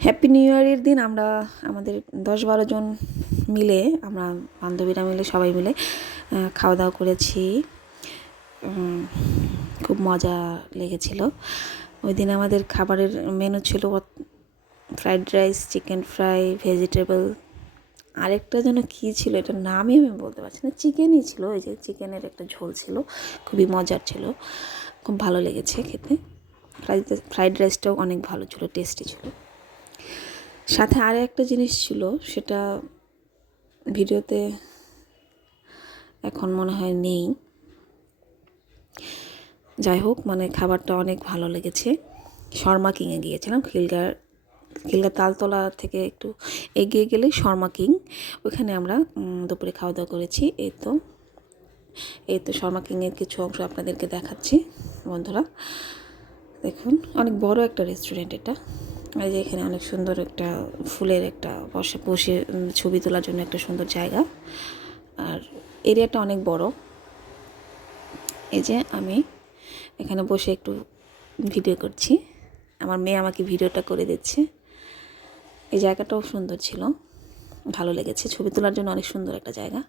Happy new ইয়ারের দিন আমরা আমাদের 10-12 জন মিলে আমরা বান্ধবীরা মিলে সবাই মিলে খাওয়া দাওয়া করেছি। খুব মজা লেগেছিল। ওই দিন আমাদের খাবারের মেনু ছিল fried rice, chicken fry, vegetable, আরেকটা যেন কী ছিল, এটার নামই আমি বলতে পারছি না। চিকেনই ছিল, ওই যে চিকেনের একটা ঝোল ছিল, খুবই মজার ছিল, খুব ভালো লেগেছে খেতে। ফ্রাইড রাইসটাও অনেক ভালো ছিল, টেস্টি ছিল। সাথে আরও একটা জিনিস ছিল, সেটা ভিডিওতে এখন মনে হয় নেই। যাই হোক, মানে খাবারটা অনেক ভালো লেগেছে। শর্মা কিংয়ে গিয়েছিলাম, খিলগাঁর তালতলা থেকে একটু এগিয়ে গেলেই শর্মা কিং, ওইখানে আমরা দুপুরে খাওয়া দাওয়া করেছি। এই তো শর্মা কিংয়ের কিছু অংশ আপনাদেরকে দেখাচ্ছি বন্ধুরা। দেখুন, অনেক বড় একটা রেস্টুরেন্ট এটা। এই যে এখানে অনেক সুন্দর একটা ফুলের একটা বসে ছবি তোলার জন্য একটা সুন্দর জায়গা, আর এরিয়াটা অনেক বড়। এই যে আমি এখানে বসে একটু ভিডিও করছি, আমার মেয়ে আমাকে ভিডিওটা করে দিচ্ছে। এই জায়গাটাও সুন্দর ছিল, ভালো লেগেছে, ছবি তোলার জন্য অনেক সুন্দর একটা জায়গা।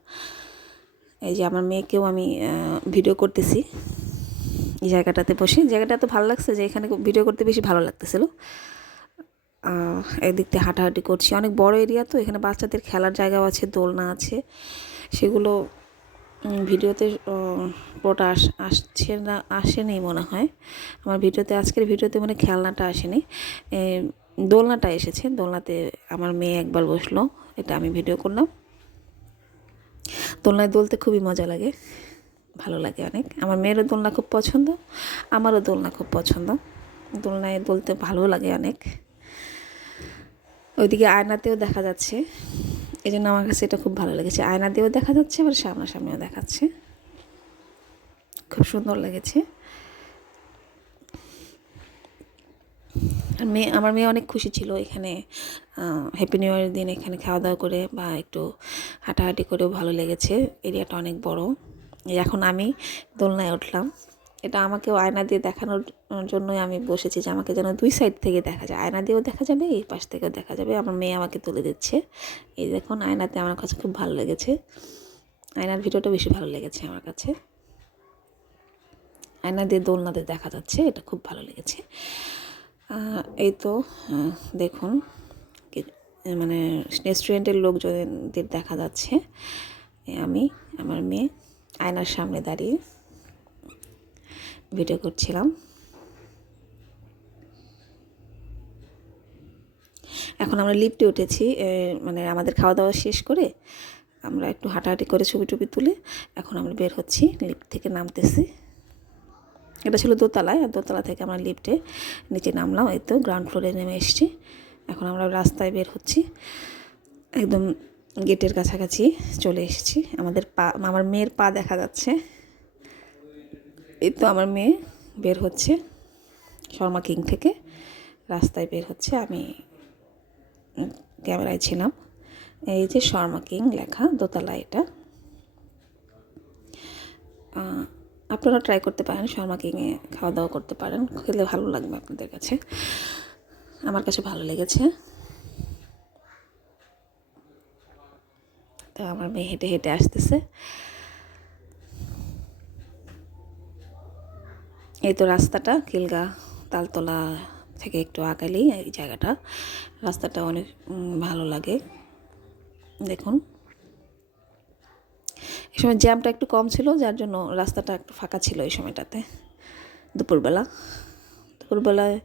এই যে আমার মেয়েকেও আমি ভিডিও করতেছি এই জায়গাটাতে বসে। জায়গাটা এত ভালো লাগছে যে এখানে ভিডিও করতে বেশি ভালো লাগতেছিল। এদিক থেকে হাঁটাহাঁটি করছি, অনেক বড় এরিয়া তো, এখানে বাচ্চাদের খেলার জায়গাও আছে, দোলনা আছে, সেগুলো ভিডিওতে পুরোটা আসছে না, আসেনি মনে হয় আমার ভিডিওতে। আজকের ভিডিওতে মানে খেলনাটা আসেনি, দোলনাটা এসেছে। দোলনাতে আমার মেয়ে একবার বসলো, এটা আমি ভিডিও করলাম। দোলনায় দুলতে খুবই মজা লাগে, ভালো লাগে অনেক। আমার মেয়েরও দোলনা খুব পছন্দ, আমারও দোলনা খুব পছন্দ। দোলনায় দুলতে ভালো লাগে অনেক। ওইদিকে আয়নাতেও দেখা যাচ্ছে, এই জন্য আমার কাছে এটা খুব ভালো লেগেছে। আয়না দিয়েও দেখা যাচ্ছে, আবার সামনাসামনিও দেখাচ্ছে, খুব সুন্দর লেগেছে। আর আমার মেয়ে অনেক খুশি ছিল এখানে হ্যাপি নিউ ইয়ারের দিন এখানে খাওয়া দাওয়া করে বা একটু হাঁটাহাঁটি করেও ভালো লেগেছে। এরিয়াটা অনেক বড়। এখন আমি দোলনায় উঠলাম, এটা আমাকেও আয়না দিয়ে দেখানোর জন্যই আমি বসেছি, যে আমাকে যেন দুই সাইড থেকে দেখা যায়, আয়না দিয়েও দেখা যাবে, এই পাশ থেকেও দেখা যাবে। আমার মেয়ে আমাকে তুলে দিচ্ছে। এই দেখুন, আয়নাতে আমার কাছে খুব ভালো লেগেছে, আয়নার ভিডিওটা বেশি ভালো লেগেছে আমার কাছে। আয়না দিয়ে দোলনাতে দেখা যাচ্ছে, এটা খুব ভালো লেগেছে। এই তো দেখুন, মানে রেস্টুরেন্টের লোকজনদের দেখা যাচ্ছে। আমি আমার মেয়ে আয়নার সামনে দাঁড়িয়ে ভিডিও করছিলাম। এখন আমরা লিফটে উঠেছি, মানে আমাদের খাওয়া দাওয়া শেষ করে আমরা একটু হাঁটাহাঁটি করে ছবি টবি তুলে এখন আমরা বের হচ্ছি, লিফট থেকে নামতেছি। এটা ছিল দোতলায়, আর দোতলা থেকে আমরা লিফটে নিচে নামলাম। এই তো গ্রাউন্ড ফ্লোরে নেমে এসেছি। এখন আমরা রাস্তায় বের হচ্ছি, একদম গেটের কাছাকাছি চলে এসেছি। আমার মেয়ের পা দেখা যাচ্ছে। এই তো আমার মেয়ে বের হচ্ছে শর্মা কিং থেকে, রাস্তায় বের হচ্ছে, আমি ক্যামেরায় ছিলাম। এই যে শর্মা কিং লেখা, দোতলা এটা। আপনারা ট্রাই করতে পারেন, শর্মা কিংয়ে খাওয়া দাওয়া করতে পারেন, খেলে ভালো লাগবে আপনাদের কাছে, আমার কাছে ভালো লেগেছে। তো আমার মেয়ে হেঁটে হেঁটে আসতেছে। এই তো রাস্তাটা, খিলগাঁ তালতলা থেকে একটু আগালেই এই জায়গাটা, রাস্তাটা অনেক ভালো লাগে। দেখুন, এই সময় জ্যামটা একটু কম ছিল, যার জন্য রাস্তাটা একটু ফাঁকা ছিল এই সময়টাতে, দুপুরবেলায়।